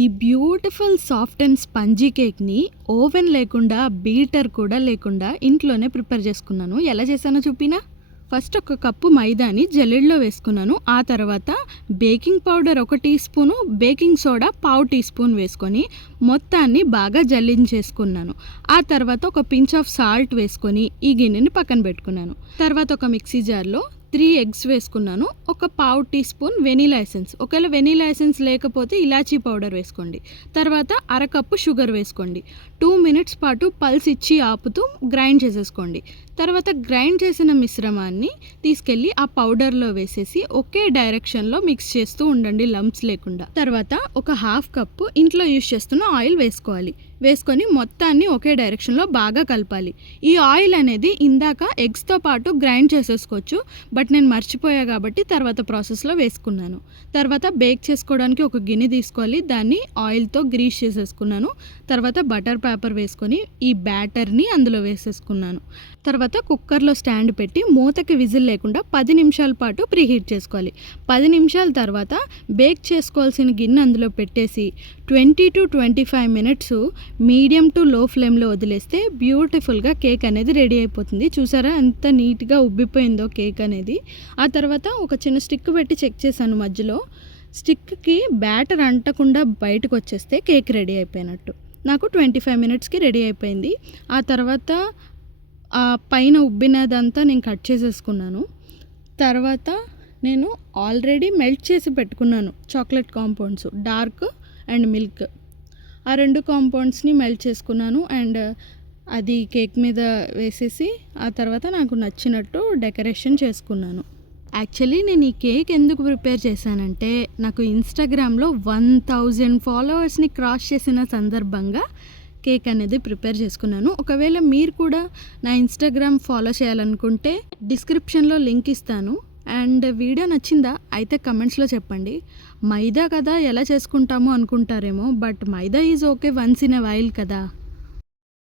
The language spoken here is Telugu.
ఈ బ్యూటిఫుల్ సాఫ్ట్ అండ్ స్పంజీ కేక్ని ఓవెన్ లేకుండా బీటర్ కూడా లేకుండా ఇంట్లోనే ప్రిపేర్ చేసుకున్నాను. ఎలా చేశానో చూపినా. ఫస్ట్ ఒక కప్పు మైదాని జల్లెడలో వేసుకున్నాను. ఆ తర్వాత baking powder 1 teaspoon, baking soda 1/2 teaspoon వేసుకొని మొత్తాన్ని బాగా జల్లించేసుకున్నాను. ఆ తర్వాత ఒక పించ్ ఆఫ్ సాల్ట్ వేసుకొని ఈ గిన్నెని పక్కన పెట్టుకున్నాను. తర్వాత ఒక మిక్సీ జార్లో 3 ఎగ్స్ వేసుకున్నాను. ఒక 1/2 టీ స్పూన్ వెనీలా ఎసెన్స్, ఒకవేళ వెనీలా ఎసెన్స్ లేకపోతే ఇలాచీ పౌడర్ వేసుకోండి. తర్వాత అరకప్పు షుగర్ వేసుకోండి. 2 మినిట్స్ పాటు పల్స్ ఇచ్చి ఆపుతూ గ్రైండ్ చేసేసుకోండి. తర్వాత గ్రైండ్ చేసిన మిశ్రమాన్ని తీసుకెళ్ళి ఆ పౌడర్లో వేసేసి ఒకే డైరెక్షన్లో మిక్స్ చేస్తూ ఉండండి, లంప్స్ లేకుండా. తర్వాత ఒక 1/2 కప్పు ఇంట్లో యూజ్ చేస్తున్న ఆయిల్ వేసుకోవాలి. వేసుకొని మొత్తాన్ని ఒకే డైరెక్షన్లో బాగా కలపాలి. ఈ ఆయిల్ అనేది ఇందాక ఎగ్స్తో పాటు గ్రైండ్ చేసేసుకోవచ్చు, బట్ నేను మర్చిపోయా కాబట్టి తర్వాత ప్రాసెస్లో వేసుకున్నాను. తర్వాత బేక్ చేసుకోవడానికి ఒక గిన్నె తీసుకోవాలి, దాన్ని ఆయిల్తో గ్రీస్ చేసేసుకున్నాను. తర్వాత బటర్ పేపర్ వేసుకొని ఈ బ్యాటర్ని అందులో వేసేసుకున్నాను. తర్వాత కుక్కర్లో స్టాండ్ పెట్టి మూతకి విజిల్ లేకుండా 10 నిమిషాల పాటు ప్రీహీట్ చేసుకోవాలి. 10 నిమిషాల తర్వాత బేక్ చేసుకోవాల్సిన గిన్నె అందులో పెట్టేసి 20 to 25 మినిట్స్ మీడియం టు లో ఫ్లేమ్లో వదిలేస్తే బ్యూటిఫుల్గా కేక్ అనేది రెడీ అయిపోతుంది. చూసారా ఎంత నీట్గా ఉబ్బిపోయిందో కేక్ అనేది. ఆ తర్వాత ఒక చిన్న స్టిక్ పెట్టి చెక్ చేశాను మధ్యలో. స్టిక్కి బ్యాటర్ అంటకుండా బయటకు వచ్చేస్తే కేక్ రెడీ అయిపోయినట్టు. నాకు 25 మినిట్స్కి రెడీ అయిపోయింది. ఆ తర్వాత ఆ పైన ఉబ్బినదంతా నేను కట్ చేసేసుకున్నాను. తర్వాత నేను ఆల్రెడీ మెల్ట్ చేసి పెట్టుకున్నాను chocolate compounds, dark and milk. ఆ 2 కాంపౌండ్స్ని మెల్ట్ చేసుకున్నాను అండ్ అది కేక్ మీద వేసేసి ఆ తర్వాత నాకు నచ్చినట్టు డెకరేషన్ చేసుకున్నాను. యాక్చువల్లీ నేను ఈ కేక్ ఎందుకు ప్రిపేర్ చేశానంటే, నాకు ఇన్స్టాగ్రామ్లో 1000 ఫాలోవర్స్ని క్రాస్ చేసిన సందర్భంగా కేక్ అనేది ప్రిపేర్ చేసుకున్నాను. ఒకవేళ మీరు కూడా నా ఇన్స్టాగ్రామ్ ఫాలో చేయాలనుకుంటే డిస్క్రిప్షన్లో లింక్ ఇస్తాను. అండ్ వీడియో నచ్చిందా అయితే కమెంట్స్లో చెప్పండి. మైదా కదా ఎలా చేసుకుంటామో అనుకుంటారేమో, but maida is okay once in a while కదా.